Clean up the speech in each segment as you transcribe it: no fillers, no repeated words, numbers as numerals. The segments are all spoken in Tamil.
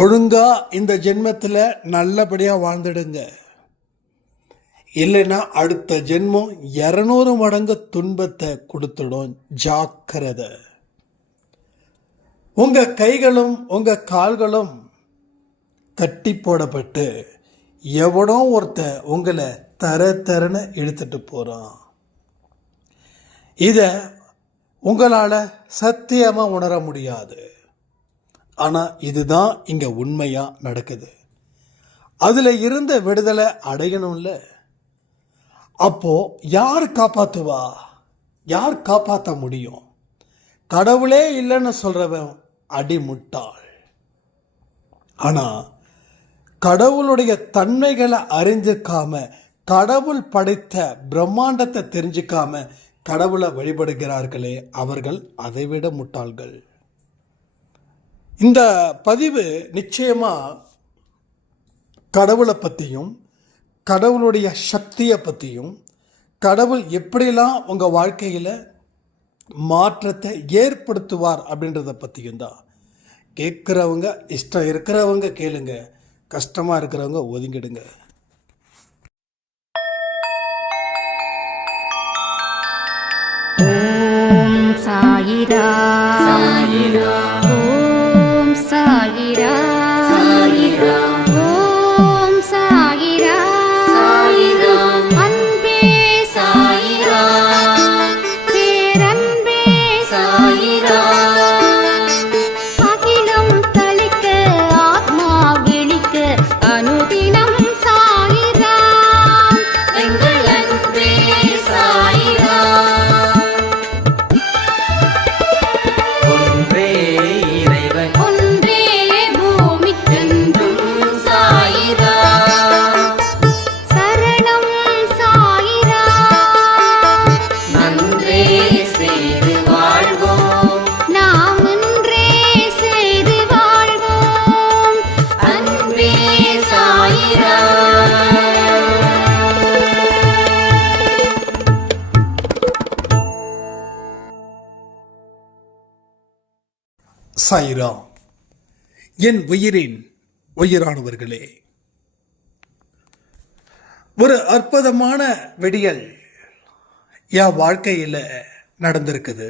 ஒழுங்கா இந்த ஜென்மத்தில் நல்லபடியாக வாழ்ந்துடுங்க. இல்லைன்னா அடுத்த ஜென்மம் 200 மடங்கு துன்பத்தை கொடுத்துடும். ஜாக்கிரதை. உங்கள் கைகளும் உங்கள் கால்களும் கட்டி போடப்பட்டு எவனோ ஒருத்தன் உங்களை தரன்னு இழுத்துட்டு போகிறான். இதை உங்களால் சத்தியமாக உணர முடியாது. ஆனால் இதுதான் இங்கே உண்மையாக நடக்குது. அதில் இருந்த விடுதலை அடையணும்ல. அப்போது யார் காப்பாற்றுவா? யார் காப்பாற்ற முடியும்? கடவுளே இல்லைன்னு சொல்கிறவன் அடிமுட்டாள். ஆனால் கடவுளுடைய தன்மைகளை அறிஞ்சிக்காம, கடவுள் படைத்த பிரம்மாண்டத்தை தெரிஞ்சுக்காம கடவுளை வழிபடுகிறார்களே, அவர்கள் அதைவிட முட்டாள்கள். இந்த பதிவு நிச்சயமாக கடவுளை பற்றியும் கடவுளுடைய சக்தியை பற்றியும் கடவுள் எப்படிலாம் உங்கள் வாழ்க்கையில் மாற்றத்தை ஏற்படுத்துவார் அப்படின்றத பற்றியும் தான். கேட்குறவங்க, இஷ்டம் இருக்கிறவங்க கேளுங்க, கஷ்டமாக இருக்கிறவங்க ஒதுங்கிடுங்க. ஓம் சாயிரா சாயிரா, ஓம் சாயிரா சாயிரா, ஓம் சாயிரா சாயிரா, அன்பே சாயிரா, பேரன்பே சாயிரா, அகிலம் தளிக்க ஆத்மா விழிக்க அனுதினம் சாயிரா, எங்கள் அன்பே சாயிரா. ஒன்றே இறைவன், ஒன்றே பூமிக்கென்றும் சாயிரா, சரணம் சாயிரா, நன்றே செய்து வாழ்வோம், நாம் ஒன்றே செய்து வாழ்வோம், அன்பே சாயிரா. சாயிராம். என் உயிரின் உயிரானவர்களே, ஒரு அற்புதமான விடியல் என் வாழ்க்கையில் நடந்திருக்குது.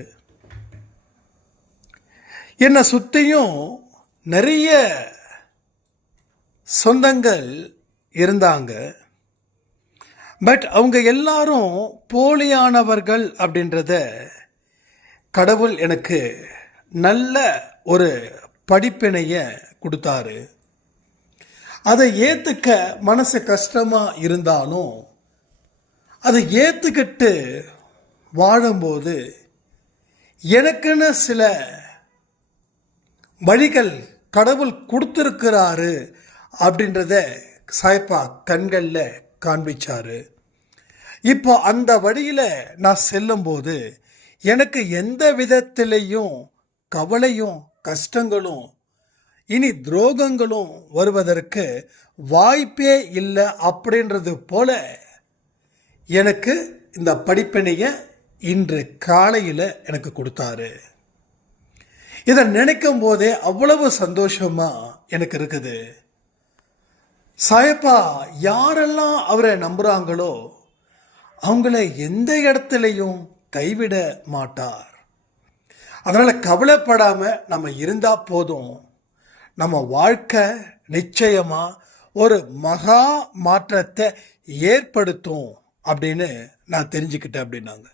என்னை சுற்றியும் நிறைய சொந்தங்கள் இருந்தாங்க. பட் அவங்க எல்லாரும் போலியானவர்கள் அப்படின்றத கடவுள் எனக்கு நல்ல ஒரு படிப்பினைய கொடுத்தாரு. அதை ஏற்றுக்க மனசு கஷ்டமாக இருந்தாலும் அதை ஏற்றுக்கிட்டு வாழும்போது எனக்குன்னு சில வழிகள் கடவுள் கொடுத்துருக்கிறாரு அப்படின்றத சாய்ப்பா கண்களில் காண்பிச்சாரு. இப்போ அந்த வழியில் நான் செல்லும்போது எனக்கு எந்த விதத்திலையும் கவலையும் கஷ்டங்களும் இனி துரோகங்களும் வருவதற்கு வாய்ப்பே இல்லை அப்படின்றது போல எனக்கு இந்த படிப்பினையை இன்று காலையில் எனக்கு கொடுத்தாரு. இதை நினைக்கும் போதே அவ்வளவு சந்தோஷமா எனக்கு இருக்குது. சாயப்பா யாரெல்லாம் அவரை நம்புகிறாங்களோ அவங்கள எந்த இடத்துலையும் கைவிட மாட்டார். அதனால் கவலைப்படாமல் நம்ம இருந்தால் போதும். நம்ம வாழ்க்கை நிச்சயமாக ஒரு மகா மாற்றத்தை ஏற்படுத்தும் அப்படின்னு நான் தெரிஞ்சுக்கிட்டேன் அப்படின்னாங்க.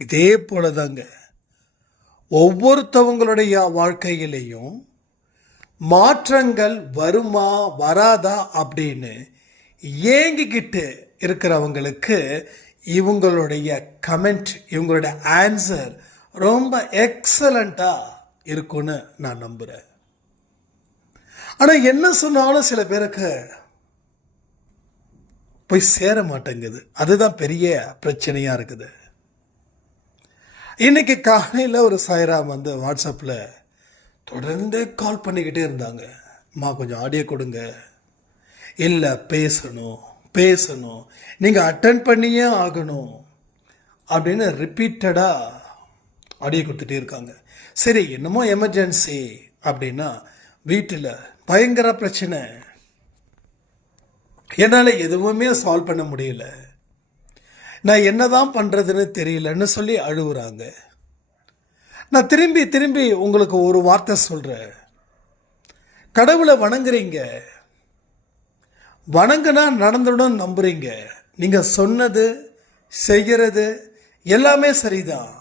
இதே போல தாங்க ஒவ்வொருத்தவங்களுடைய வாழ்க்கையிலையும் மாற்றங்கள் வருமா வராதா அப்படின்னு ஏங்கிக்கிட்டு இருக்கிறவங்களுக்கு இவங்களுடைய கமெண்ட், இவங்களுடைய ஆன்சர் ரொம்ப எக்ஸலண்ட்டாக இருக்கும்னு நான் நம்புகிறேன். ஆனால் என்ன சொன்னாலும் சில பேருக்கு போய் சேர மாட்டேங்குது. அதுதான் பெரிய பிரச்சனையாக இருக்குது. இன்னைக்கு காலையில் ஒரு சாய்ராம் வந்து வாட்ஸ்அப்பில் தொடர்ந்து கால் பண்ணிக்கிட்டே இருந்தாங்க. அம்மா கொஞ்சம் ஆடியோ கொடுங்க, இல்லை பேசணும், நீங்கள் அட்டன் பண்ணியே ஆகணும் அப்படின்னு ரிப்பீட்டடாக ஆடியோ கொடுத்துட்டே இருக்காங்க. சரி, என்னமோ எமர்ஜென்சி அப்படின்னா வீட்டில் பயங்கர பிரச்சனை, என்னால் எதுவுமே சால்வ் பண்ண முடியல, நான் என்னதான் பண்ணுறதுன்னு தெரியலன்னு சொல்லி அழுகுறாங்க. நான் திரும்பி திரும்பி உங்களுக்கு ஒரு வார்த்தை சொல்கிறேன். கடவுளை வணங்குறீங்க, வணங்குனா நடந்துடும் நம்புறீங்க. நீங்கள் சொன்னது செய்கிறது எல்லாமே சரிதான்.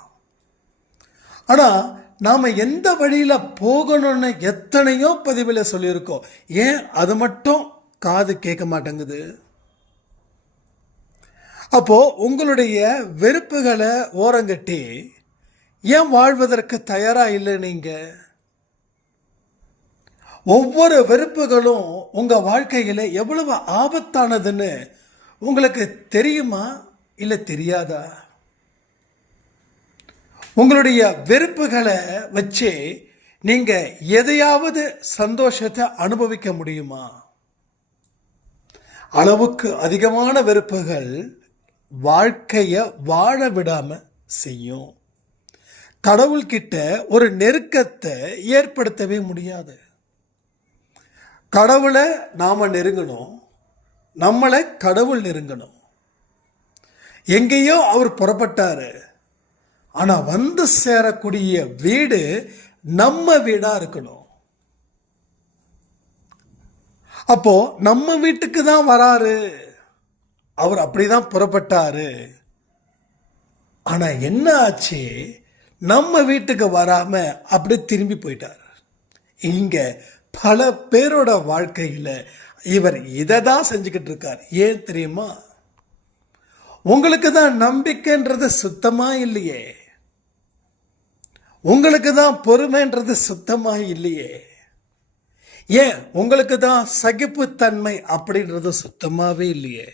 ஆனால் நாம் எந்த வழியில் போகணும்னு எத்தனையோ பதிவில் சொல்லியிருக்கோம். ஏன் அது மட்டும் காது கேட்க மாட்டேங்குது? அப்போ உங்களுடைய வெறுப்புகளை ஓரங்கட்டி ஏன் வாழ்வதற்கு தயாராக இல்லை? நீங்கள் ஒவ்வொரு வெறுப்புகளும் உங்கள் வாழ்க்கையில் எவ்வளவு ஆபத்தானதுன்னு உங்களுக்கு தெரியுமா இல்லை தெரியாதா? உங்களுடைய வெறுப்புகளை வச்சு நீங்கள் எதையாவது சந்தோஷத்தை அனுபவிக்க முடியுமா? அளவுக்கு அதிகமான வெறுப்புகள் வாழ்க்கையை வாழ விடாமல் செய்யும். கடவுள்கிட்ட ஒரு நெருக்கத்தை ஏற்படுத்தவே முடியாது. கடவுளை நாம் நெருங்கணும், நம்மளை கடவுள் நெருங்கணும். எங்கேயோ அவர் புறப்பட்டாரு, ஆனால் வந்து சேரக்கூடிய வீடு நம்ம வீடாக இருக்கணும். அப்போ நம்ம வீட்டுக்கு தான் வராரு, அவர் அப்படிதான் புறப்பட்டாரு. ஆனால் என்ன ஆச்சு? நம்ம வீட்டுக்கு வராம அப்படி திரும்பி போயிட்டார். இங்க பல பேரோட வாழ்க்கையில் இவர் இதை தான் செஞ்சுக்கிட்டு இருக்கார். ஏன் தெரியுமா? உங்களுக்கு தான் நம்பிக்கைன்றது சுத்தமா இல்லையே, உங்களுக்கு தான் பொறுமைன்றது சுத்தமா இல்லையே, ஏன் உங்களுக்கு தான் சகிப்புத்தன்மை அப்படின்றது சுத்தமாகவே இல்லையே.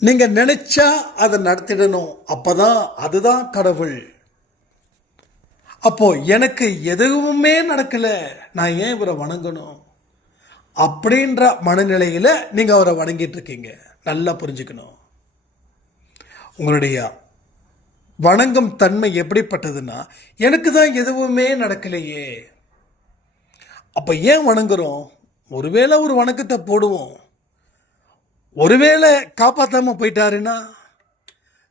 நீங்க நினைச்சா அதை நடத்திடணும், அப்பதான் அதுதான் கடவுள். அப்போ எனக்கு எதுவுமே நடக்கல, நான் ஏன் இவரை வணங்கணும் அப்படின்ற மனநிலையில நீங்க அவரை வணங்கிட்டு இருக்கீங்க. நல்லா புரிஞ்சுக்கணும். உங்களுடைய வணங்கும் தன்மை எப்படிப்பட்டதுன்னா, எனக்கு தான் எதுவுமே நடக்கலையே, அப்ப ஏன் வணங்குறோம்? ஒருவேளை ஒரு வணக்கத்தை போடுவோம், ஒருவேளை காப்பாற்றாம போயிட்டாருன்னா.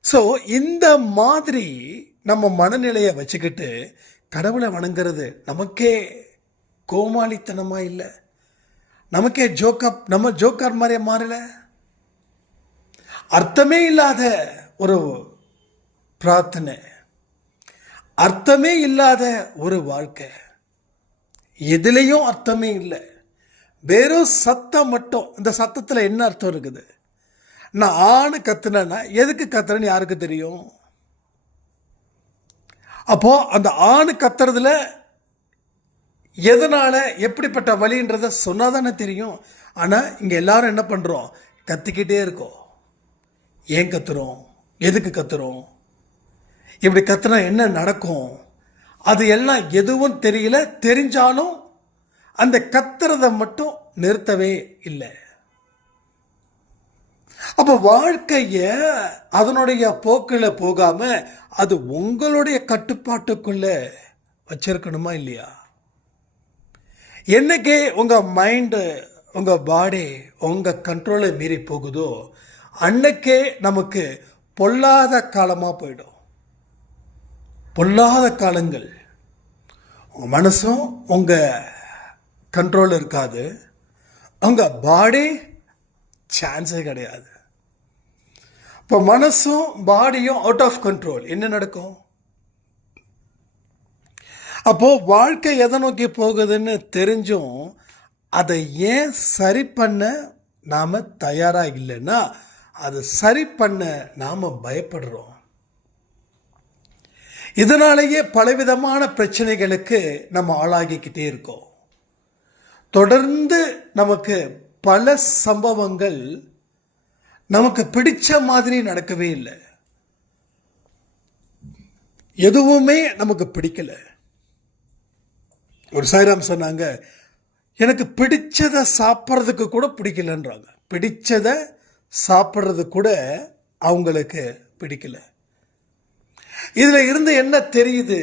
ஸோ இந்த மாதிரி நம்ம மனநிலையை வச்சுக்கிட்டு கடவுளை வணங்குறது நமக்கே கோமாளித்தனமா இல்லை? நமக்கே நம்ம ஜோக்கர் மாதிரியே மாறல? அர்த்தமே இல்லாத ஒரு பிரார்த்தனை, அர்த்தமே இல்லாத ஒரு வாழ்க்கை, எதுலேயும் அர்த்தமே இல்லை, வெறும் சத்தம் மட்டும். இந்த சத்தத்தில் என்ன அர்த்தம் இருக்குது? நான் ஆணு கத்துனேன்னா எதுக்கு கத்துறேன்னு யாருக்கு தெரியும்? அப்போ அந்த ஆணு கத்துறதுல எதனால எப்படிப்பட்ட வழின்றத சொன்னாதானே தெரியும். ஆனால் இங்கே எல்லாரும் என்ன பண்ணுறோம்? கத்திக்கிட்டே இருக்கோம். ஏன் கத்துறோம்? எதுக்கு கத்துறோம்? இப்படி கத்துனா என்ன நடக்கும்? அது எல்லாம் எதுவும் தெரியல. தெரிஞ்சாலும் அந்த கத்துறதை மட்டும் நிறுத்தவே இல்லை. அப்போ வாழ்க்கைய அதனுடைய போக்கில் போகாம அது உங்களுடைய கட்டுப்பாட்டுக்குள்ள வச்சிருக்கணுமா இல்லையா? என்னைக்கே உங்க மைண்டு உங்க பாடி உங்க கண்ட்ரோலை மீறி போகுதோ அன்னைக்கே நமக்கு பொல்லாத காலமாக போயிடும். பொல்லாத காலங்கள். உங்க மனசும் உங்க கண்ட்ரோல் இருக்காது, உங்க பாடி சான்ஸே கிடையாது. இப்போ மனசும் பாடியும் அவுட் ஆஃப் கண்ட்ரோல், என்ன நடக்கும்? அப்போ வாழ்க்கை எதை நோக்கி போகுதுன்னு தெரிஞ்சும் அதை ஏன் சரி பண்ண நாம தயாரா இல்லைன்னா அது சரி பண்ண நாம பயப்படுறோம். இதனாலேயே பலவிதமான பிரச்சனைகளுக்கு நம்ம ஆளாகிக்கிட்டே இருக்கோம். தொடர்ந்து நமக்கு பல சம்பவங்கள் நமக்கு பிடிச்ச மாதிரி நடக்கவே இல்லை, எதுவுமே நமக்கு பிடிக்கல. ஒரு சாய்ராம் சொன்னாங்க, எனக்கு பிடிச்சதை சாப்பிட்றதுக்கு கூட பிடிக்கலன்றாங்க. பிடிச்சதை சாப்பிட்றது கூட அவங்களுக்கு பிடிக்கல. இதில் இருந்து என்ன தெரியுது?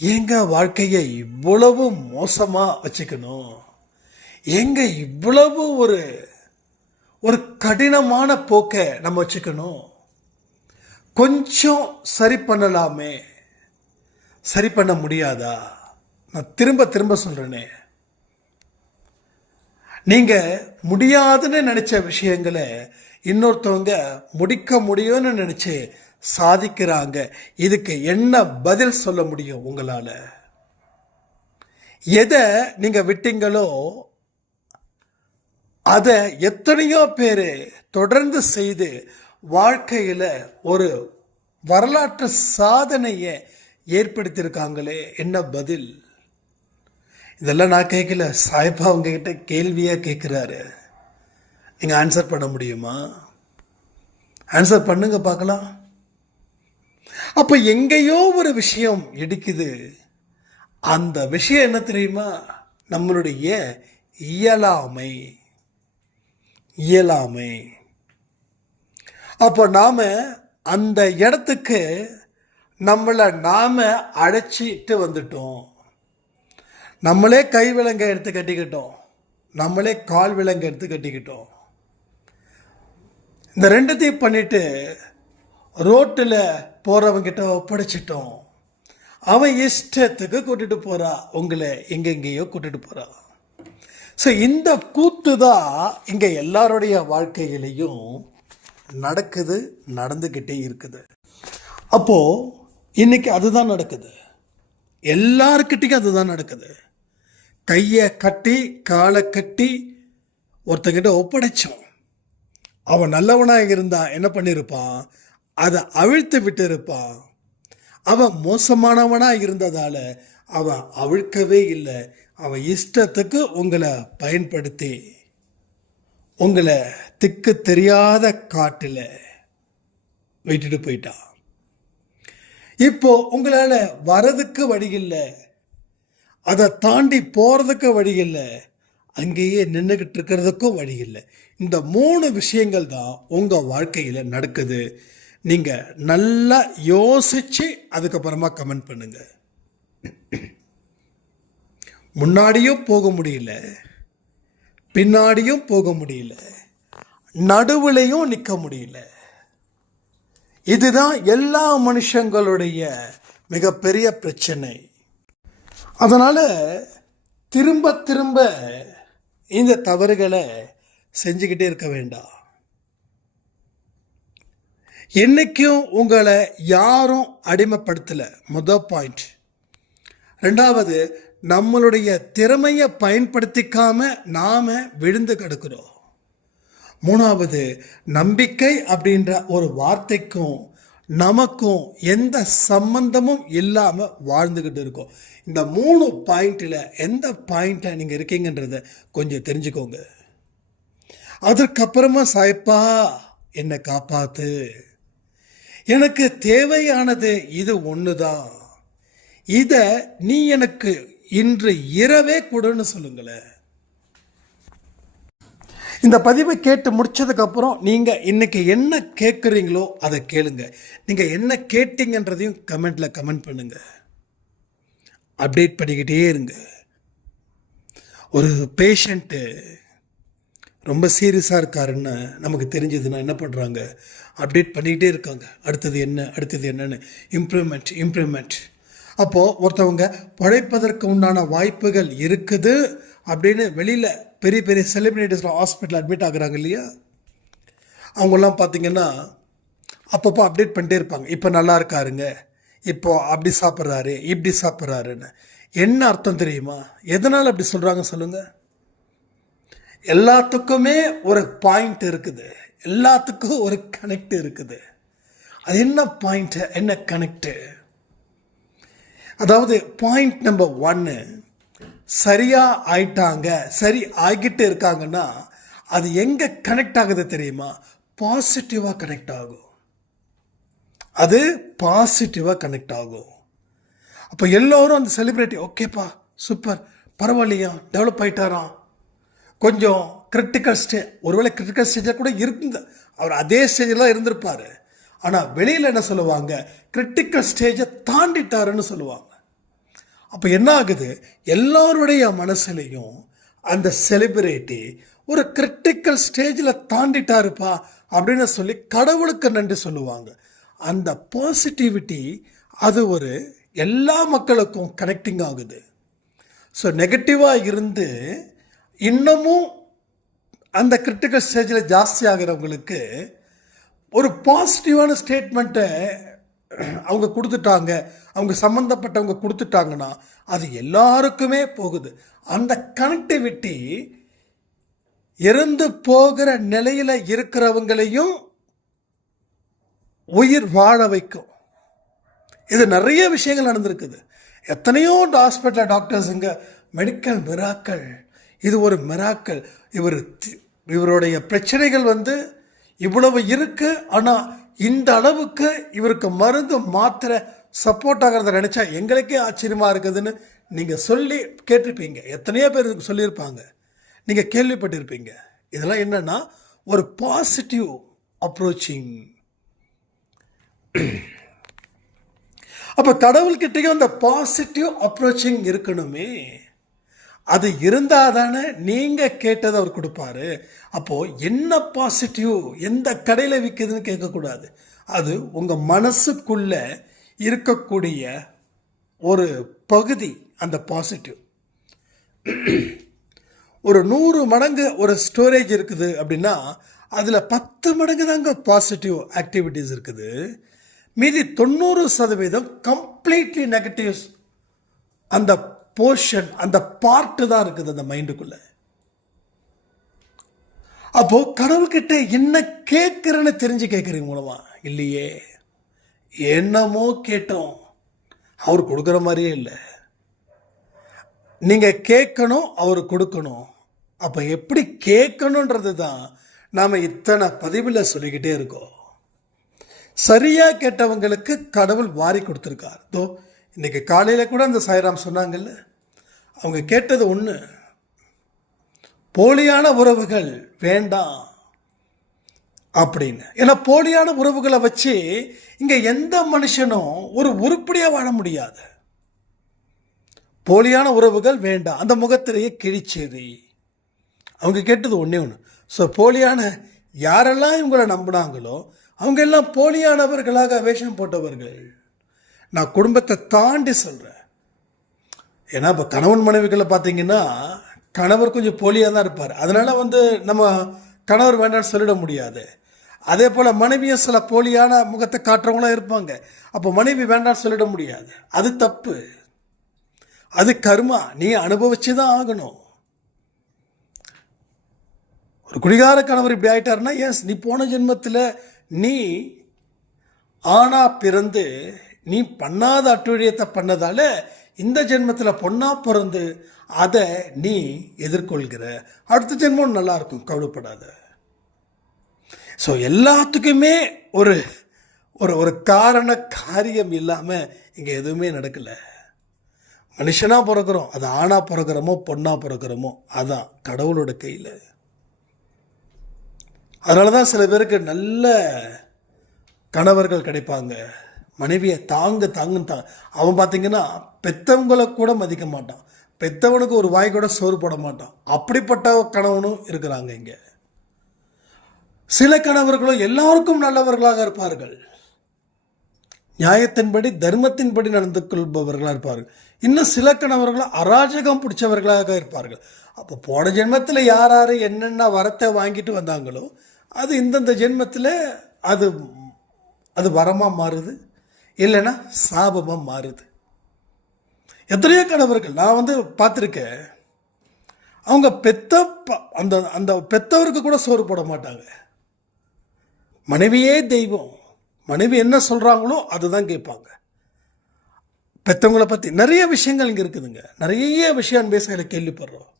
ஏங்க வாழ்க்கையை இவ்வளவு மோசமா வச்சுக்கணும்? ஏங்க இவ்வளவு ஒரு ஒரு கடினமான போக்கை நம்ம வச்சுக்கணும்? கொஞ்சம் சரி பண்ணலாமே, சரி பண்ண முடியாதா? நான் திரும்ப திரும்ப சொல்றேனே, நீங்க முடியாதுன்னு நினைச்ச விஷயங்களை இன்னொருத்தவங்க முடிக்க முடியும்னு நினைச்சு சாதிக்கிறாங்க. இதுக்கு என்ன பதில் சொல்ல முடியும் உங்களால? எதை நீங்க விட்டீங்களோ அதை எத்தனையோ பேர் தொடர்ந்து செய்து வாழ்க்கையில் ஒரு வரலாற்று சாதனையை ஏற்படுத்தியிருக்காங்களே, என்ன பதில்? இதெல்லாம் நான் கேட்கல, சாய்பா உங்ககிட்ட கேள்வியாக கேட்குறாரு. நீங்கள் ஆன்சர் பண்ண முடியுமா? ஆன்சர் பண்ணுங்க பார்க்கலாம். அப்போ எங்கேயோ ஒரு விஷயம் இடிக்குது. அந்த விஷயம் என்ன தெரியுமா? நம்மளுடைய இயலாமை. இயலாமை. அப்போ நாம அந்த இடத்துக்கு நம்மளை நாம அழைச்சிட்டு வந்துட்டோம். நம்மளே கை விலங்கை எடுத்து கட்டிக்கிட்டோம், நம்மளே கால் விலங்கை எடுத்து கட்டிக்கிட்டோம். இந்த ரெண்டுத்தையும் பண்ணிட்டு ரோட்டில் போகிறவங்கிட்ட ஒப்படைச்சிட்டோம். அவன் இஷ்டத்துக்கு கூட்டிட்டு போறா, உங்களை எங்கெங்கேயோ கூட்டிட்டு போறா. ஸோ இந்த கூத்து தான் இங்கே எல்லாருடைய வாழ்க்கையிலையும் நடக்குது, நடந்துக்கிட்டே இருக்குது. அப்போ இன்னைக்கு அதுதான் நடக்குது, எல்லாருக்கிட்டையும் அதுதான் நடக்குது. கையை கட்டி காலை கட்டி ஒருத்தங்கிட்ட ஒப்படைச்சோம். அவன் நல்லவனாக இருந்தா என்ன பண்ணியிருப்பான்? அதை அவிழ்த்து விட்டு இருப்பான். அவன் மோசமானவனாக இருந்ததால அவன் அவிழ்க்கவே இல்லை. அவன் இஷ்டத்துக்கு உங்களை பயன்படுத்தி உங்களை திக்கு தெரியாத காட்டில் விட்டுட்டு போயிட்டான். இப்போ உங்களால் வரதுக்கு வழி இல்லை, அதை தாண்டி போகிறதுக்கு வழி இல்லை, அங்கேயே நின்றுக்கிட்டு இருக்கிறதுக்கும் வழி இல்லை. இந்த 3 விஷயங்கள் தான் உங்கள் வாழ்க்கையில் நடக்குது. நீங்கள் நல்லா யோசிச்சு அதுக்கப்புறமா கமெண்ட் பண்ணுங்க. முன்னாடியும் போக முடியல, பின்னாடியும் போக முடியல, நடுவுலையும் நிற்க முடியல. இதுதான் எல்லா மனுஷங்களுடைய மிகப்பெரிய பிரச்சனை. அதனால திரும்ப திரும்ப இந்த தவறுகளை செஞ்சுக்கிட்டே இருக்க வேண்டாம். என்னைக்கும் உங்களை யாரும் அடிமைப்படுத்தலை, முதல் பாயிண்ட். 2வது, நம்மளுடைய திறமையை பயன்படுத்திக்காம நாம விழுந்து கிடக்கிறோம். 3வது, நம்பிக்கை அப்படின்ற ஒரு வார்த்தைக்கும் நமக்கும் எந்த சம்பந்தமும் இல்லாம வாழ்ந்துகிட்டு இருக்கோம். இந்த 3 பாயிண்ட்ல எந்த பாயிண்ட்ல நீங்க இருக்கீங்கன்றத கொஞ்சம் தெரிஞ்சுக்கோங்க. அதற்கப்புறமா சாய்ப்பா என்னை காப்பாத்து, எனக்கு தேவையானது இது ஒண்ணுதான், இத நீ எனக்கு இன்று இரவே கொடுன்னு சொல்லுங்களேன். இந்த பதிவை கேட்டு முடிச்சதுக்கப்புறம் நீங்கள் இன்னைக்கு என்ன கேட்குறீங்களோ அதை கேளுங்க. நீங்கள் என்ன கேட்டீங்கன்றதையும் கமெண்ட் பண்ணுங்க. அப்டேட் பண்ணிக்கிட்டே இருங்க. ஒரு பேஷண்ட்டு ரொம்ப சீரியஸாக இருக்காருன்னு நமக்கு தெரிஞ்சதுன்னா என்ன பண்ணுறாங்க? அப்டேட் பண்ணிக்கிட்டே இருக்காங்க. அடுத்தது என்னன்னு இம்ப்ரூவ்மெண்ட். அப்போது ஒருத்தவங்க பழைப்பதற்கு உண்டான வாய்ப்புகள் இருக்குது அப்படின்னு வெளியில் பெரிய பெரிய செலிபிரிட்டிஸ்லாம் ஹாஸ்பிட்டல் அட்மிட் ஆகுறாங்க இல்லையா? அவங்கெல்லாம் பார்த்திங்கன்னா அப்பப்போ அப்டேட் பண்ணிட்டே இருப்பாங்க. இப்போ நல்லா இருக்காருங்க, இப்போ அப்படி சாப்பிட்றாரு, இப்படி சாப்பிட்றாருன்னு. என்ன அர்த்தம் தெரியுமா? எதனால் அப்படி சொல்கிறாங்க சொல்லுங்கள்? எல்லாத்துக்குமே ஒரு பாயிண்ட் இருக்குது, எல்லாத்துக்கும் ஒரு கனெக்ட் இருக்குது. அது என்ன பாயிண்ட், என்ன கனெக்டு? அதாவது பாயிண்ட் நம்பர் 1, சரியாக ஆயிட்டாங்க, சரி ஆகிட்டு இருக்காங்கன்னா அது எங்கே கனெக்ட் ஆகுது தெரியுமா? பாசிட்டிவாக கனெக்ட் ஆகும். அது பாசிட்டிவாக கனெக்ட் ஆகும். அப்போ எல்லோரும் அந்த செலிப்ரிட்டி ஓகேப்பா சூப்பர் பரவாயில்லையா டெவலப் ஆகிட்டாராம், கொஞ்சம் கிரிட்டிக்கல் ஒருவேளை கிரிட்டிக்கல் ஸ்டேஜாக கூட இருந்து அவர் அதே ஸ்டேஜில் தான் இருந்திருப்பார். ஆனால் வெளியில் என்ன சொல்லுவாங்க? கிரிட்டிக்கல் ஸ்டேஜை தாண்டிட்டாருன்னு சொல்லுவாங்க. அப்போ என்ன ஆகுது, எல்லாருடைய மனசுலையும் அந்த செலிபிரிட்டி ஒரு கிரிட்டிக்கல் ஸ்டேஜில் தாண்டிட்டாருப்பா அப்படின்னு சொல்லி கடவுளுக்கு நன்றி சொல்லுவாங்க. அந்த பாசிட்டிவிட்டி அது ஒரு எல்லா மக்களுக்கும் கனெக்டிங் ஆகுது. ஸோ நெகட்டிவாக இருந்து இன்னமும் அந்த கிரிட்டிக்கல் ஸ்டேஜில் ஜாஸ்தி ஆகிறவங்களுக்கு ஒரு பாசிட்டிவான ஸ்டேட்மெண்ட்டை அவங்க கொடுத்துட்டாங்க, அவங்க சம்மந்தப்பட்டவங்க கொடுத்துட்டாங்கன்னா அது எல்லாருக்குமே போகுது. அந்த கனெக்டிவிட்டி இறந்து போகிற நிலையில் இருக்கிறவங்களையும் உயிர் வாழ வைக்கும். இது நிறைய விஷயங்கள் நடந்திருக்குது. எத்தனையோ ஹாஸ்பிட்டல் டாக்டர்ஸுங்க மெடிக்கல் மிராக்கள், இது ஒரு மிராக்கள். இவருடைய பிரச்சனைகள் இவ்வளவு இருக்கு, ஆனால் இந்த அளவுக்கு இவருக்கு மருந்து மாத்திரை சப்போர்ட் ஆகிறத நினச்சா எங்களுக்கே ஆச்சரியமாக இருக்குதுன்னு நீங்கள் சொல்லி கேட்டிருப்பீங்க. எத்தனையோ பேர் இதுக்கு சொல்லியிருப்பாங்க, நீங்கள் கேள்விப்பட்டிருப்பீங்க. இதெல்லாம் என்னன்னா ஒரு பாசிட்டிவ் அப்ரோச்சிங். அப்போ கடவுள்கிட்டையும் அந்த பாசிட்டிவ் அப்ரோச்சிங் இருக்கணுமே. அது இருந்தால் தானே நீங்கள் கேட்டதை அவர் கொடுப்பாரு. அப்போது என்ன பாசிட்டிவ் எந்த கடையில் விற்குதுன்னு கேட்கக்கூடாது. அது உங்கள் மனசுக்குள்ளே இருக்கக்கூடிய ஒரு பகுதி, அந்த பாசிட்டிவ். ஒரு 100 மடங்கு ஒரு ஸ்டோரேஜ் இருக்குது அப்படின்னா அதில் 10 மடங்கு தாங்க பாசிட்டிவ் ஆக்டிவிட்டீஸ் இருக்குது. மீதி 90% கம்ப்ளீட்லி நெகட்டிவ்ஸ். அந்த போர்ஷன், அந்த பார்ட்டு தான் இருக்குது அந்த மைண்டுக்குள்ள. அப்போ கடவுள்கிட்ட என்ன கேட்குறேன்னு தெரிஞ்சு கேட்குறீங்க மூலமா இல்லையே. என்னமோ கேட்டோம், அவர் கொடுக்குற மாதிரியே இல்லை. நீங்கள் கேட்கணும், அவர் கொடுக்கணும். அப்போ எப்படி கேட்கணுன்றது தான் நாம் இத்தனை பதிவில் சொல்லிக்கிட்டே இருக்கோம். சரியாக கேட்டவங்களுக்கு கடவுள் வாரி கொடுத்துருக்கார். இன்னைக்கு காலையில் கூட அந்த சாய்ராம் சொன்னாங்கல்ல, அவங்க கேட்டது ஒன்று, போலியான உறவுகள் வேண்டாம் அப்படின்னு. ஏன்னா போலியான உறவுகளை வச்சு இங்கே எந்த மனுஷனும் ஒரு உருப்படியாக வாழ முடியாது. போலியான உறவுகள் வேண்டாம், அந்த முகத்திலேயே கிழிச்சேரி. அவங்க கேட்டது ஒன்றே ஒன்று. ஸோ போலியான யாரெல்லாம் இவங்களை நம்பினாங்களோ அவங்க எல்லாம் போலியானவர்களாக வேஷம் போட்டவர்கள். நான் குடும்பத்தை தாண்டி சொல்கிறேன். ஏன்னா இப்போ கணவன் மனைவிகளை பார்த்தீங்கன்னா கணவர் கொஞ்சம் போலியாக தான் இருப்பார். அதனால் நம்ம கணவர் வேண்டாம்னு சொல்லிட முடியாது. அதே போல் மனைவியும் சில போலியான முகத்தை காட்டுறவங்களாம் இருப்பாங்க. அப்போ மனைவி வேண்டாம்னு சொல்லிட முடியாது. அது தப்பு, அது கர்மா, நீ அனுபவிச்சு தான் ஆகணும். ஒரு குடிகார கணவர் இப்படி ஆயிட்டாருன்னா, எஸ், நீ போன ஜென்மத்தில் நீ ஆணா பிறந்து நீ பண்ணாத அட்டுழியத்தை பண்ணதால இந்த ஜென்மத்தில் பொண்ணா பிறந்து அதை நீ எதிர்கொள்கிற. அடுத்த ஜென்மம் நல்லா இருக்கும், கவலைப்படாத. ஸோ எல்லாத்துக்குமே ஒரு ஒரு காரண காரியம் இல்லாமல் இங்கே எதுவுமே நடக்கலை. மனுஷனாக பிறக்கிறோம், அது ஆணாக பிறக்கிறோமோ பொண்ணாக பிறக்கிறோமோ அதான் கடவுளோட கையில். அதனால தான் சில பேருக்கு நல்ல கணவர்கள் கிடைப்பாங்க, மனைவியை தாங்க. அவன் பார்த்தீங்கன்னா பெத்தவங்களை கூட மதிக்க மாட்டான், பெத்தவனுக்கு ஒரு வாய் கூட சோறு போட மாட்டான். அப்படிப்பட்ட கணவனும் இருக்கிறாங்க இங்கே. சில கணவர்களும் எல்லாருக்கும் நல்லவர்களாக இருப்பார்கள், நியாயத்தின்படி தர்மத்தின்படி நடந்து கொள்பவர்களாக இருப்பார்கள். இன்னும் சில கணவர்களும் அராஜகம் பிடிச்சவர்களாக இருப்பார்கள். அப்போ போன ஜென்மத்தில் யார் யார் என்னென்ன வரத்தை வாங்கிட்டு வந்தாங்களோ அது இந்தந்த ஜென்மத்தில் அது வரமாக மாறுது, இல்லைன்னா சாபமாக மாறுது. எத்தனையோ கணவர்கள் நான் பார்த்துருக்கேன், அவங்க அந்த பெத்தவருக்கு கூட சோறு போட மாட்டாங்க. மனைவியே தெய்வம், மனைவி என்ன சொல்கிறாங்களோ அதுதான் கேட்பாங்க. பெற்றவங்களை பற்றி நிறைய விஷயங்கள் இங்கே இருக்குதுங்க. நிறைய விஷயம் பேசுகிற கேள்விப்படுறோம்.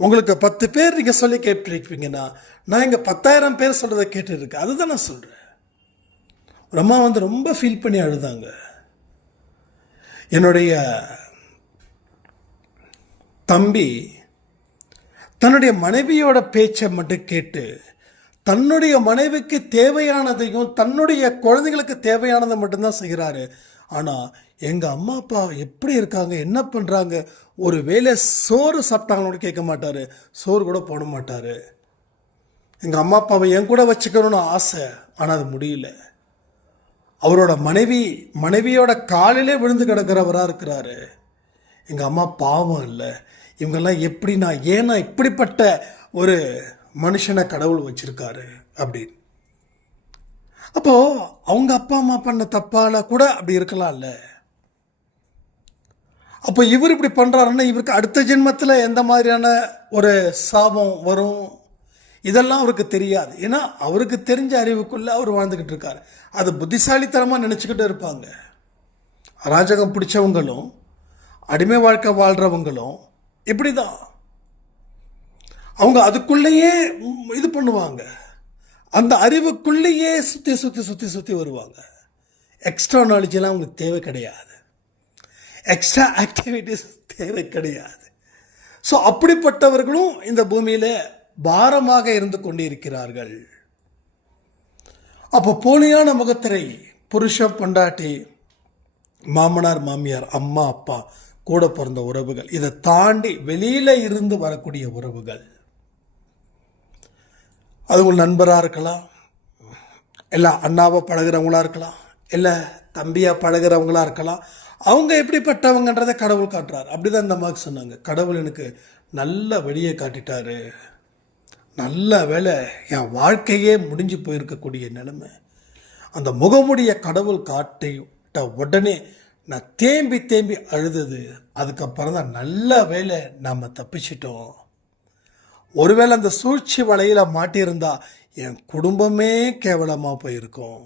உங்களுக்கு 10 பேர் நீங்கள் சொல்லி கேட்டிருப்பீங்கன்னா நான் இங்கே 10,000 பேர் சொல்கிறத கேட்டுருக்கேன். அதுதான் நான் சொல்கிறேன். ஒரு அம்மா ரொம்ப ஃபீல் பண்ணி அழுதாங்க. என்னுடைய தம்பி தன்னுடைய மனைவியோட பேச்சை மட்டும் கேட்டு தன்னுடைய மனைவிக்கு தேவையானதையும் தன்னுடைய குழந்தைகளுக்கு தேவையானதை மட்டும்தான் செய்கிறாரு. ஆனால் எங்கள் அம்மா அப்பா எப்படி இருக்காங்க, என்ன பண்ணுறாங்க, ஒரு வேளை சோறு சாப்பிட்டாங்களோட கேட்க மாட்டார், சோறு கூட போட மாட்டார். எங்கள் அம்மா அப்பாவை என் கூட வச்சுக்கணும்னு ஆசை, ஆனால் அது முடியல. அவரோட மனைவியோட காலிலே விழுந்து கிடக்கிறவராக இருக்கிறாரு. எங்கள் அம்மா பாவம் இல்லை, இவங்கெல்லாம் எப்படின்னா ஏன்னா இப்படிப்பட்ட ஒரு மனுஷனை கடவுள் வச்சிருக்காரு அப்படின்னு. அப்போது அவங்க அப்பா அம்மா பண்ண தப்பால கூட அப்படி இருக்கலாம்ல. அப்போ இவர் இப்படி பண்ணுறாருன்னா இவருக்கு அடுத்த ஜென்மத்தில் எந்த மாதிரியான ஒரு சாபம் வரும் இதெல்லாம் அவருக்கு தெரியாது. ஏன்னா அவருக்கு தெரிஞ்ச அறிவுக்குள்ளே அவர் வாழ்ந்துக்கிட்டு இருக்காரு. அது புத்திசாலித்தனமாக நினச்சிக்கிட்டு இருப்பாங்க. அராஜகம் பிடிச்சவங்களும் அடிமை வாழ்க்கை வாழ்கிறவங்களும் இப்படி தான். அவங்க அதுக்குள்ளேயே இது பண்ணுவாங்க, அந்த அறிவுக்குள்ளேயே சுற்றி சுற்றி சுற்றி சுற்றி வருவாங்க. எக்ஸ்ட்ரா நாலேஜெலாம் அவங்களுக்கு தேவை கிடையாது, எக்ஸ்ட்ரா ஆக்டிவிட்டிஸ் தேவை கிடையாது. ஸோ அப்படிப்பட்டவர்களும் இந்த பூமியில் பாரமாக இருந்து கொண்டிருக்கிறார்கள். அப்போ போலியான முகத்திரை, புருஷன் பொண்டாட்டி, மாமனார் மாமியார், அம்மா அப்பா, கூட பிறந்த உறவுகள், இதை தாண்டி வெளியில் இருந்து வரக்கூடிய உறவுகள், அது உங்கள் நண்பராக இருக்கலாம், இல்லை அண்ணாவை பழகிறவங்களாக இருக்கலாம், இல்லை தம்பியாக பழகிறவங்களாக இருக்கலாம். அவங்க எப்படிப்பட்டவங்கன்றதை கடவுள் காட்டுறார். அப்படி தான் இந்த மாதிரி சொன்னாங்க. கடவுள் எனக்கு நல்ல வழியை காட்டிட்டாரு, நல்ல வேலை, என் வாழ்க்கையே முடிஞ்சு போயிருக்கக்கூடிய நிலைமை. அந்த முகமுடிய கடவுள் காட்டிட்ட உடனே நான் தேம்பி தேம்பி அழுதது. அதுக்கப்புறம் தான் நல்ல வேலை நாம் தப்பிச்சிட்டோம். ஒருவேளை அந்த சூழ்ச்சி வலையில் மாட்டியிருந்தா என் குடும்பமே கேவலமாக போயிருக்கும்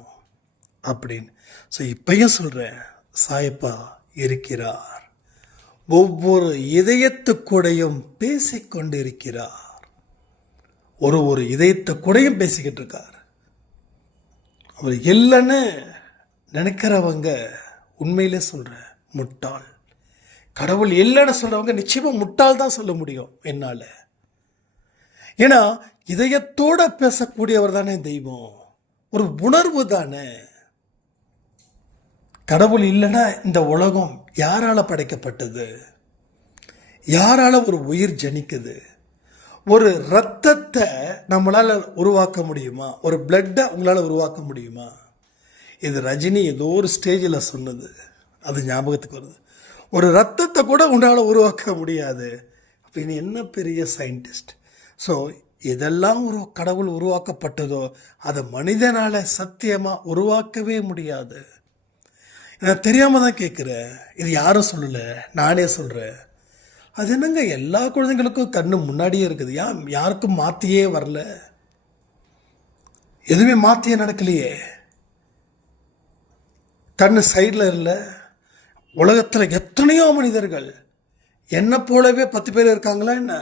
அப்படின்னு. ஸோ இப்பயும் சொல்கிறேன், சாயப்பா இருக்கிறார், ஒவ்வொரு இதயத்துக்கூடையும் பேசிக்கொண்டு இருக்கிறார். ஒரு இதயத்துக்கூடையும் பேசிக்கிட்டு இருக்கார். அவர் இல்லைன்னு நினைக்கிறவங்க உண்மையிலே சொல்கிறேன் முட்டாள். கடவுள் இல்லைன்னு சொல்கிறவங்க நிச்சயமாக முட்டாள் தான் சொல்ல முடியும் என்னால். ஏன்னா இதயத்தோடு பேசக்கூடியவர் தானே தெய்வம், ஒரு உணர்வு தானே. கடவுள் இல்லைன்னா இந்த உலகம் யாரால் படைக்கப்பட்டது, யாரால் ஒரு உயிர் ஜனிக்குது? ஒரு இரத்தத்தை நம்மளால் உருவாக்க முடியுமா? ஒரு பிளட்டை உங்களால் உருவாக்க முடியுமா? இது ரஜினி ஏதோ ஒரு ஸ்டேஜில் சொன்னது, அது ஞாபகத்துக்கு வருது. ஒரு ரத்தத்தை கூட உன்னால் உருவாக்க முடியாது அப்படின்னு. என்ன பெரிய சயின்டிஸ்ட். ஸோ இதெல்லாம் ஒரு கடவுள் உருவாக்கப்பட்டதோ அதை மனிதனால் சத்தியமாக உருவாக்கவே முடியாது. நான் தெரியாமல் தான் கேட்குறேன், இது யாரும் சொல்லலை, நானே சொல்கிறேன். அது என்னங்க எல்லா குழந்தைங்களுக்கும் கண்ணு முன்னாடியே இருக்குது, யாருக்கும் மாற்றியே வரல, எதுவுமே மாற்றியே நடக்கலையே. கண்ணு சைடில் இல்லை. உலகத்தில் எத்தனையோ மனிதர்கள் என்னை போலவே 10 பேர் இருக்காங்களா என்ன?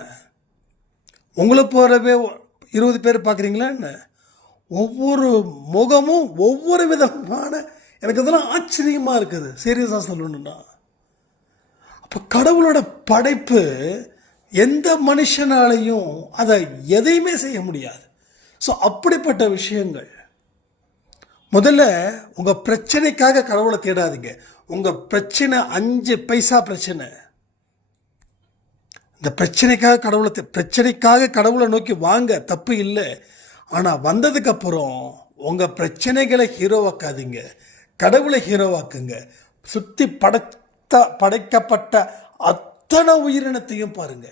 உங்களை போலவே 20 பேர் பார்க்குறீங்களா என்ன? ஒவ்வொரு முகமும் ஒவ்வொரு விதமான, எனக்கு இதெல்லாம் ஆச்சரியமாக இருக்குது சீரியஸாக சொல்லணுன்னா. அப்போ கடவுளோட படைப்பு எந்த மனுஷனாலையும் அதை எதையுமே செய்ய முடியாது. ஸோ அப்படிப்பட்ட விஷயங்கள். முதல்ல உங்கள் பிரச்சனைக்காக கடவுளை தேடாதீங்க. உங்கள் பிரச்சனை 5 பைசா பிரச்சனை. இந்த பிரச்சனைக்காக கடவுளை நோக்கி வாங்க, தப்பு இல்லை. ஆனால் வந்ததுக்கப்புறம் உங்கள் பிரச்சனைகளை ஹீரோவாக்காதீங்க, கடவுளை ஹீரோவாக்குங்க. சுற்றி படைக்கப்பட்ட அத்தனை உயிரினத்தையும் பாருங்க.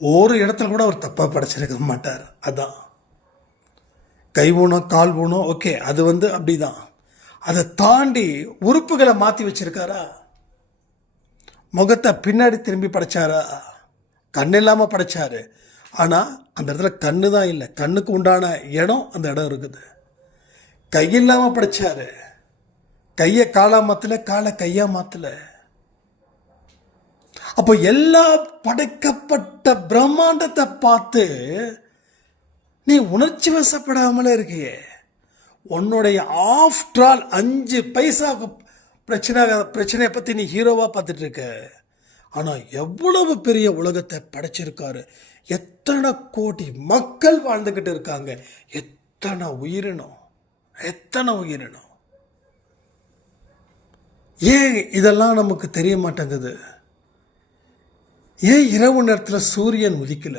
ஒரு இடத்துல கூட அவர் தப்பாக படைச்சிருக்க மாட்டார். அதான் கை ஊனம் கால் ஊனம், ஓகே, அது அப்படிதான். அதை தாண்டி உறுப்புகளை மாற்றி வச்சிருக்காரா? முகத்தை பின்னாடி திரும்பி படைச்சாரா? கண் இல்லாமல் படைச்சாரு. ஆனால் அந்த இடத்துல கண்ணு தான் இல்லை, கண்ணுக்கு உண்டான இடம் அந்த இடம் இருக்குது. கை இல்லாமல் படைச்சாரு, கையை காலா மாற்றல, காலை கையா மாற்றல. அப்போ எல்லா படைக்கப்பட்ட பிரம்மாண்டத்தை பார்த்து நீ உணர்ச்சி வசப்படாமலே இருக்கியே. உன்னுடைய ஆஃப்டர் ஆல் 5 பைசா பிரச்சனையை பற்றி நீ ஹீரோவாக பார்த்துட்டு இருக்க. ஆனால் எவ்வளவு பெரிய உலகத்தை படைச்சிருக்காரு. எத்தனை கோடி மக்கள் வாழ்ந்துக்கிட்டு இருக்காங்க. எத்தனை உயிரினம், எத்தனை உயிரினம். ஏன் இதெல்லாம் நமக்கு தெரிய மாட்டேங்குது? ஏன் இரவு நேரத்தில் சூரியன் உதிக்கல?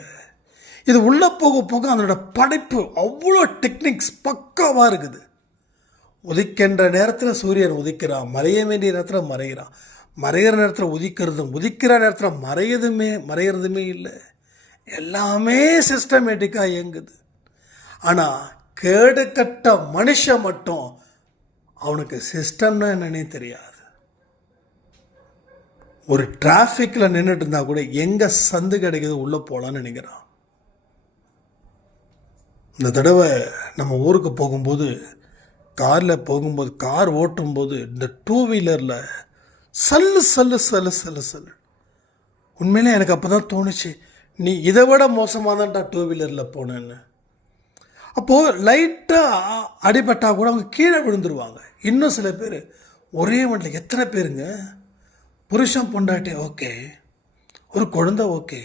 இது உள்ளே போக போக அதனோட படைப்பு அவ்வளோ டெக்னிக்ஸ் பக்காவாக இருக்குது. உதிக்கின்ற நேரத்தில் சூரியன் உதிக்கிறான், மறைய வேண்டிய நேரத்தில் மறைகிறான், மறைகிற நேரத்தில் உதிக்கிறதும் உதிக்கிற நேரத்தில் மறையிறதுமே இல்லை. எல்லாமே சிஸ்டமேட்டிக்காக இயங்குது. ஆனால் கேடு கட்ட மனுஷன் மட்டும் அவனுக்கு சிஸ்டம்னா என்னன்னே தெரியாது. ஒரு டிராஃபிக்கில் நின்றுட்டு இருந்தா கூட எங்கே சந்து கிடைக்குது உள்ளே போகலான்னு நினைக்கிறான். இந்த தடவை நம்ம ஊருக்கு போகும்போது காரில் போகும்போது, கார் ஓட்டும்போது இந்த 2 வீலரில் சல்லு சல்லு சல்லு சல்லு சல்லு. உண்மையிலே எனக்கு அப்போ தான் தோணுச்சு, நீ இதை விட மோசமாக தான்டா 2 வீலரில் போனேன்னு. அப்போது லைட்டாக அடிபட்டால் கூட அவங்க கீழே விழுந்துருவாங்க. இன்னும் சில பேர் ஒரே வண்டியில் எத்தனை பேருங்க, புருஷன் பொண்டாட்டி ஓகே, ஒரு குழந்தை ஓகே,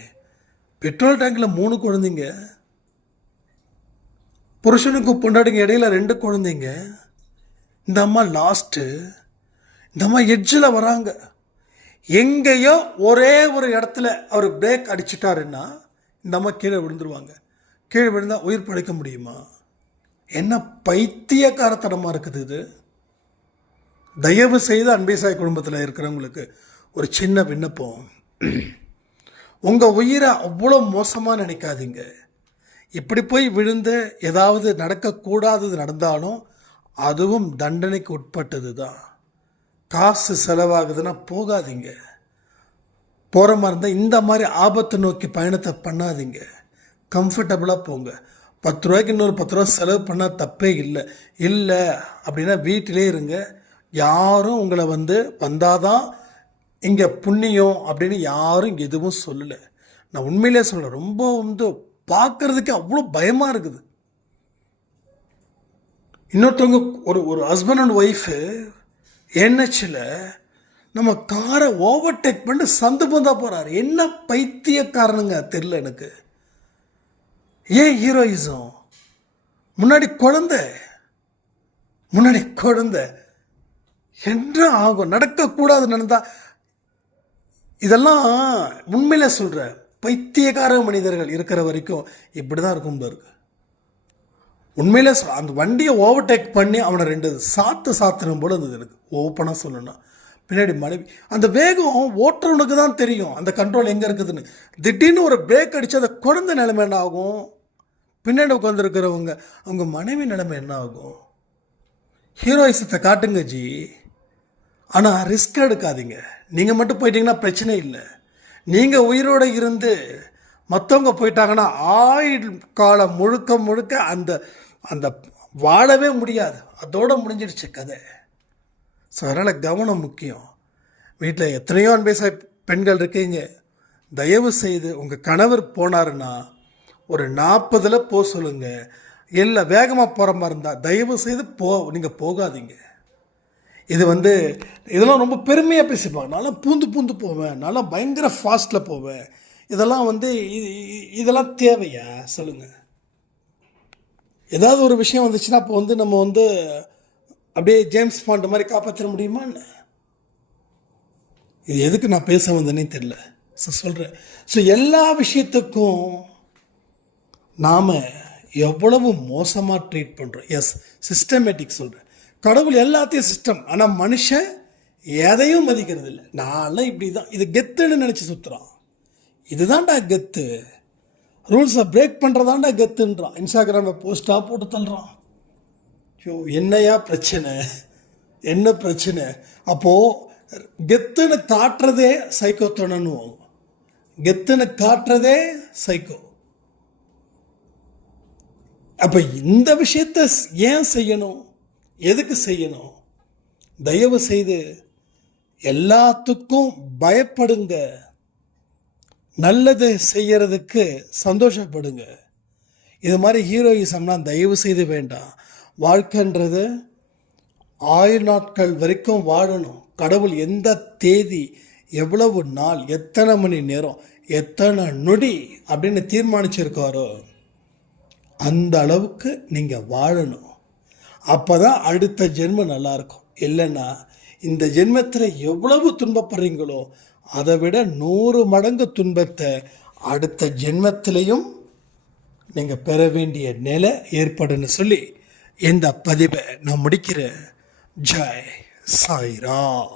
பெட்ரோல் டேங்கில் 3 குழந்தைங்க, புருஷனுக்கு பொண்டாட்டிங்க இடையில 2 குழந்தைங்க. இந்த அம்மா லாஸ்ட்டு, இந்த அம்மா எட்ஜில் வராங்க. எங்கேயோ ஒரே ஒரு இடத்துல அவர் பிரேக் அடிச்சிட்டாருன்னா இந்த அம்மா கீழே விழுந்துருவாங்க. கீழே விழுந்தால் உயிர் படைக்க முடியுமா? என்ன பைத்தியக்காரத்தனமாக இருக்குது இது. தயவு செய்து அன்பேசாய் குடும்பத்தில் இருக்கிறவங்களுக்கு ஒரு சின்ன விண்ணப்பம், உங்கள் உயிரை அவ்வளோ மோசமாக நினைக்காதீங்க. இப்படி போய் விழுந்து ஏதாவது நடக்கக்கூடாதது நடந்தாலும் அதுவும் தண்டனைக்கு உட்பட்டது தான். காசு செலவாகுதுன்னா போகாதீங்க. போகிற மாதிரி இருந்தால் இந்த மாதிரி ஆபத்தை நோக்கி பயணத்தை பண்ணாதீங்க. கம்ஃபர்டபுளாக போங்க. 10 ரூபாய்க்கு இன்னொரு 10 ரூபா செலவு பண்ணால் தப்பே இல்லை. இல்லை அப்படின்னா வீட்டிலே இருங்க. யாரும் உங்களை வந்தாதான் இங்கே புண்ணியம் அப்படின்னு யாரும் எதுவும் சொல்லலை. நான் உண்மையிலே சொல்கிறேன், ரொம்ப பார்க்குறதுக்கு அவ்வளோ பயமாக இருக்குது. இன்னொருத்தவங்க ஒரு ஹஸ்பண்ட் அண்ட் ஒய்ஃபு என்ஹெச்சில் நம்ம காரை ஓவர்டேக் பண்ணி சந்து பந்தா போகிறாரு. என்ன பைத்தியக்காரனுங்க தெரில எனக்கு. ஏன் ஹீரோயிசம்? முன்னாடி குழந்தை என்ன ஆகும்? நடக்கக்கூடாது நடந்தால் இதெல்லாம் உண்மையில சொல்கிற பைத்தியக்கார மனிதர்கள் இருக்கிற வரைக்கும் இப்படி தான் இருக்கும் இருக்கு. உண்மையிலே அந்த வண்டியை ஓவர்டேக் பண்ணி அவனை 2 சாத்தணும் போல இருந்தது எனக்கு. ஓப்பனாக சொல்லணும்னா பின்னாடி மனைவி, அந்த வேகம் ஓட்டுறவனுக்கு தான் தெரியும் அந்த கண்ட்ரோல் எங்கே இருக்குதுன்னு. திடீர்னு ஒரு பிரேக் அடித்து அந்த குழந்தை நிலைமை என்ன ஆகும்? பின்னாடி உட்காந்துருக்கிறவங்க அவங்க மனைவி நிலைமை என்ன ஆகும்? ஹீரோயிசத்தை காட்டுங்க ஜி, ஆனால் ரிஸ்க் எடுக்காதீங்க. நீங்கள் மட்டும் போயிட்டீங்கன்னா பிரச்சனை இல்லை. நீங்கள் உயிரோடு இருந்து மற்றவங்க போயிட்டாங்கன்னா ஆயுள் காலம் முழுக்க அந்த அந்த வாழவே முடியாது. அதோடு முடிஞ்சிடுச்சு கதை. ஸோ அதனால் கவனம் முக்கியம். வீட்டில் எத்தனையோ அன்பேசாய் பெண்கள் இருக்கீங்க. தயவு செய்து உங்கள் கணவர் போனாருன்னா ஒரு 40ல் போக சொல்லுங்கள். இல்லை வேகமாக போகிற மாதிரி இருந்தால் தயவு செய்து நீங்கள் போகாதீங்க. இது இதெல்லாம் ரொம்ப பெருமையாக பேசிப்பாங்க. நல்லா பூந்து போவேன், நல்லா பயங்கர ஃபாஸ்ட்டில் போவேன். இதெல்லாம் இதெல்லாம் தேவையா சொல்லுங்கள்? ஏதாவது ஒரு விஷயம் வந்துச்சுன்னா அப்போ நம்ம அப்படியே ஜேம்ஸ் பாண்ட் மாதிரி காப்பாற்ற முடியுமா என்ன? இது எதுக்கு நான் பேச வந்தேனே தெரியல. சொல்கிறேன். ஸோ எல்லா விஷயத்துக்கும் நாம் எவ்வளவு மோசமாக ட்ரீட் பண்ணுறோம். எஸ், சிஸ்டமேட்டிக் சொல்கிறேன். கடவுள் எல்லாத்தையும் சிஸ்டம், ஆனால் மனுஷன் எதையும் மதிக்கிறது இல்லை. நான்லாம் இப்படி தான், இது கெத்துன்னு நினச்சி சுற்றுறான். இதுதான்டா கெத்து, ரூல்ஸை பிரேக் பண்ணுறதாண்டா கெத்துன்றான். இன்ஸ்டாகிராமில் போஸ்ட்டாக போட்டு தள்ளுறான். ஐயோ என்னையா பிரச்சனை, என்ன பிரச்சனை? அப்போது கெத்துன்னு காட்டுறதே சைக்கோத்தனன்னு, கெத்துன்னு காட்டுறதே சைக்கோ. அப்போ இந்த விஷயத்தை ஏன் செய்யணும், எதுக்கு செய்யணும்? தயவு செய்து எல்லாத்துக்கும் பயப்படுங்க. நல்லது செய்யறதுக்கு சந்தோஷப்படுங்க. இது மாதிரி ஹீரோயிசம்லாம் தயவு செய்து வேண்டாம். வாழ்க்கைன்றது ஆயுள் நாட்கள் வரைக்கும் வாழணும். கடவுள் எந்த தேதி எவ்வளவு நாள், எத்தனை மணி நேரம், எத்தனை நொடி அப்படின்னு தீர்மானிச்சிருக்காரோ அந்த அளவுக்கு நீங்கள் வாழணும். அப்போ தான் அடுத்த ஜென்மம் நல்லாயிருக்கும். இல்லைன்னா இந்த ஜென்மத்தில் எவ்வளவு துன்பப்படுறீங்களோ அதை விட 100 மடங்கு துன்பத்தை அடுத்த ஜென்மத்திலையும் நீங்கள் பெற வேண்டிய நிலை ஏற்படுன்னு சொல்லி இந்த பதிவை நான் முடிக்கிறேன். ஜெய் சாய்ராம்.